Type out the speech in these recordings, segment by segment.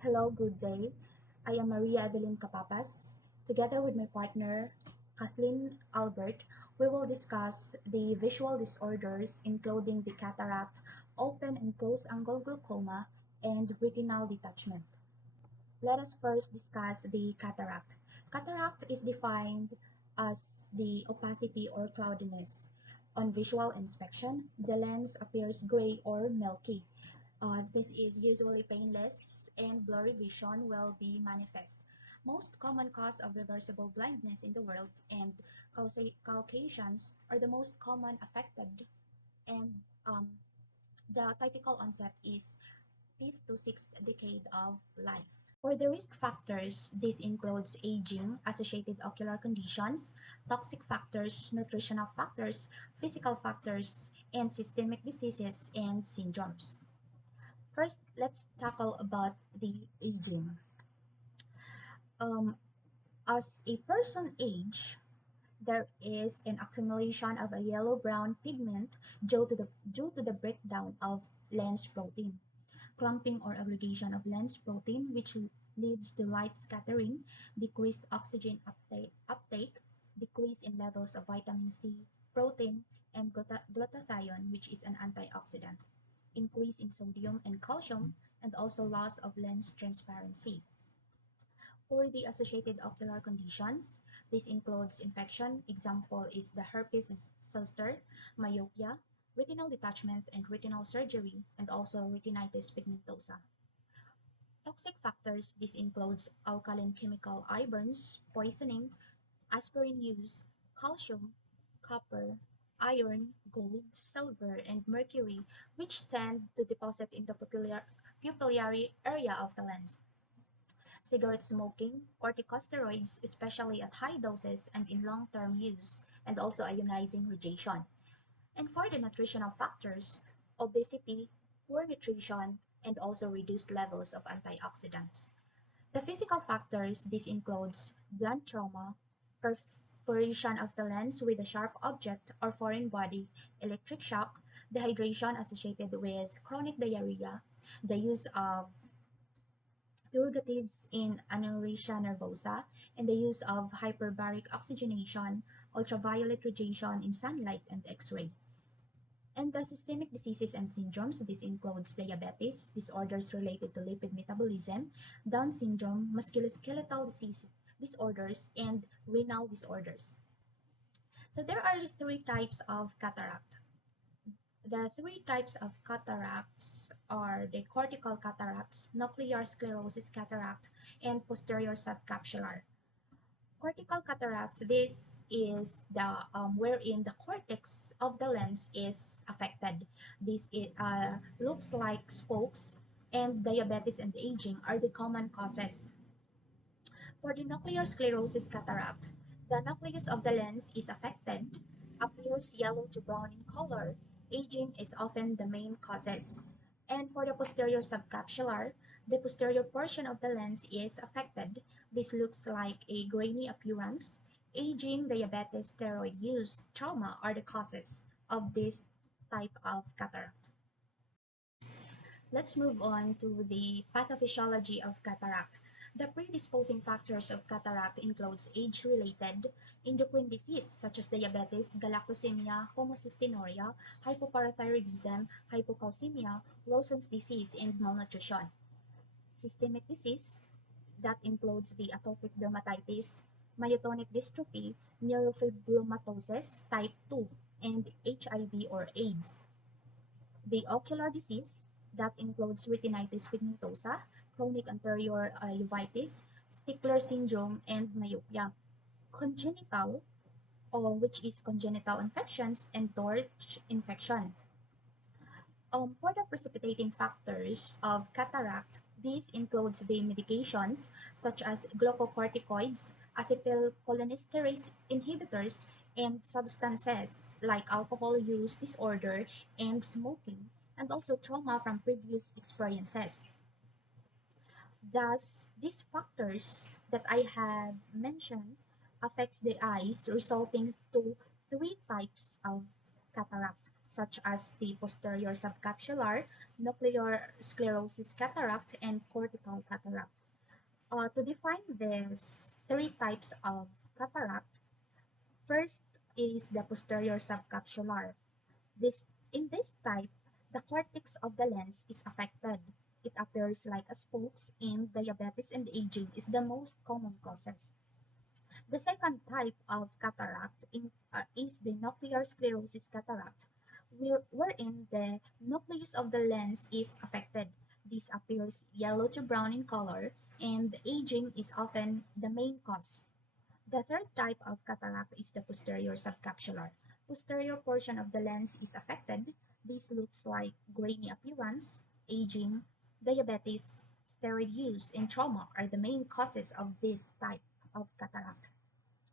Hello, good day. I am Maria Evelyn Capapas. Together with my partner, Kathleen Albert, we will discuss the visual disorders including the cataract, open and closed angle glaucoma, and retinal detachment. Let us first discuss the cataract. Cataract is defined as the opacity or cloudiness. On visual inspection, the lens appears gray or milky. This is usually painless and blurry vision will be manifest. Most common cause of reversible blindness in the world and Caucasians are the most common affected and the typical onset is fifth to sixth decade of life. For the risk factors, this includes aging, associated ocular conditions, toxic factors, nutritional factors, physical factors, and systemic diseases and syndromes. First, let's tackle about the aging. Um, as a person age, there is an accumulation of a yellow-brown pigment due to the breakdown of lens protein, clumping or aggregation of lens protein, which leads to light scattering, decreased oxygen uptake, decrease in levels of vitamin C, protein, and glutathione, which is an antioxidant, increase in sodium and calcium, and also loss of lens transparency. For the associated ocular conditions, this includes infection. Example is the herpes zoster, myopia, retinal detachment and retinal surgery, and also retinitis pigmentosa. Toxic factors, this includes alkaline chemical eye burns, poisoning, aspirin use, calcium, copper, iron, gold, silver, and mercury, which tend to deposit in the pupillary area of the lens. Cigarette smoking, corticosteroids, especially at high doses and in long-term use, and also ionizing radiation. And for the nutritional factors, obesity, poor nutrition, and also reduced levels of antioxidants. The physical factors, this includes blunt trauma, perforation of the lens with a sharp object or foreign body, electric shock, dehydration associated with chronic diarrhea, the use of purgatives in anorexia nervosa, and the use of hyperbaric oxygenation, ultraviolet radiation in sunlight, and X-ray. And the systemic diseases and syndromes, this includes diabetes, disorders related to lipid metabolism, Down syndrome, musculoskeletal disorders, and renal disorders. So there are three types of cataract. The three types of cataracts are the cortical cataracts, nuclear sclerosis cataract, and posterior subcapsular. Cortical cataracts, this is the wherein the cortex of the lens is affected. Looks like spokes, and diabetes and aging are the common causes. For the nuclear sclerosis cataract, the nucleus of the lens is affected, appears yellow to brown in color. Aging is often the main causes. And for the posterior subcapsular, the posterior portion of the lens is affected. This looks like a grainy appearance. Aging, diabetes, steroid use, trauma are the causes of this type of cataract. Let's move on to the pathophysiology of cataract. The predisposing factors of cataract includes age-related, endocrine disease such as diabetes, galactosemia, homocystinuria, hypoparathyroidism, hypocalcemia, Wilson's disease, and malnutrition. Systemic disease that includes the atopic dermatitis, myotonic dystrophy, neurofibromatosis type 2, and HIV or AIDS. The ocular disease that includes retinitis pigmentosa, chronic anterior uveitis, Stickler syndrome, and myopia. Congenital, or which is congenital infections, and torch infection. For the precipitating factors of cataract, this includes the medications such as glucocorticoids, acetylcholinesterase inhibitors, and substances like alcohol use disorder and smoking, and also trauma from previous experiences. Thus, these factors that I have mentioned affects the eyes, resulting to three types of cataract. such as the posterior subcapsular, nuclear sclerosis cataract, and cortical cataract. To define these three types of cataract, first is the posterior subcapsular. This In this type, the cortex of the lens is affected. It appears like a spokes, and diabetes and aging is the most common causes. The second type of cataract is the nuclear sclerosis cataract, wherein the nucleus of the lens is affected. This appears yellow to brown in color, and aging is often the main cause. The third type of cataract is the posterior subcapsular. Posterior portion of the lens is affected. This looks like grainy appearance, aging, diabetes, steroid use, and trauma are the main causes of this type of cataract.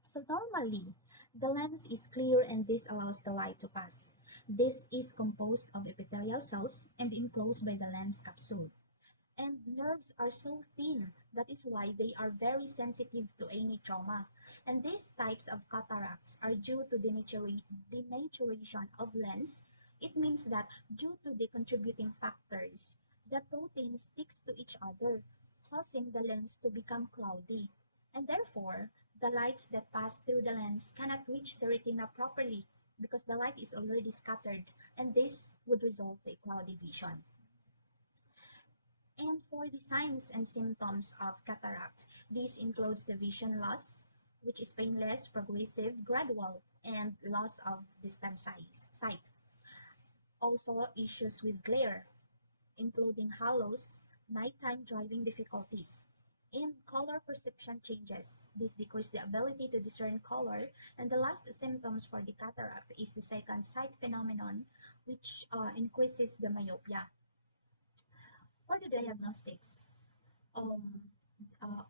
So normally, the lens is clear and this allows the light to pass. This is composed of epithelial cells and enclosed by the lens capsule. And nerves are so thin, that is why they are very sensitive to any trauma. And these types of cataracts are due to denaturation of lens. It means that due to the contributing factors, the protein sticks to each other, causing the lens to become cloudy. And therefore, the lights that pass through the lens cannot reach the retina properly because the light is already scattered, and this would result in cloudy vision. And for the signs and symptoms of cataract, this includes the vision loss, which is painless, progressive, gradual, and loss of sight. Also, issues with glare, including halos, nighttime driving difficulties, and color perception changes. This decreases the ability to discern color. And the last symptoms for the cataract is the second sight phenomenon, which increases the myopia. For the diagnostics, um,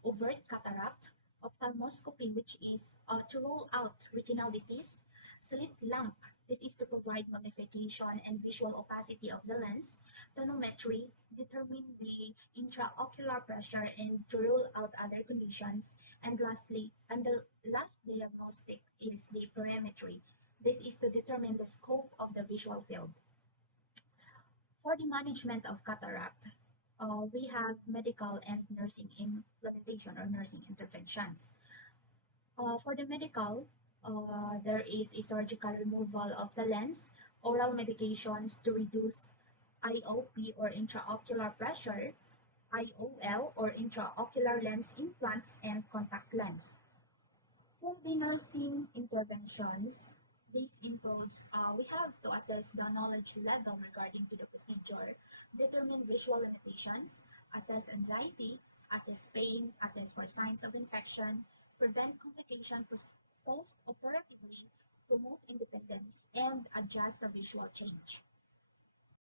overt cataract, ophthalmoscopy, which is to rule out retinal disease, slit lamp, this is to provide magnification and visual opacity of the lens, tonometry, determine the intraocular pressure and to rule out other conditions, and the last diagnostic is the perimetry. This is to determine the scope of the visual field. For the management of cataract, we have medical and nursing implementation or nursing interventions. For the medical, there is a surgical removal of the lens, oral medications to reduce IOP or intraocular pressure, IOL or intraocular lens implants, and contact lens. For the nursing interventions, this includes we have to assess the knowledge level regarding to the procedure, determine visual limitations, assess anxiety, assess pain, assess for signs of infection, prevent complication post-operatively, promote independence, and adjust the visual change.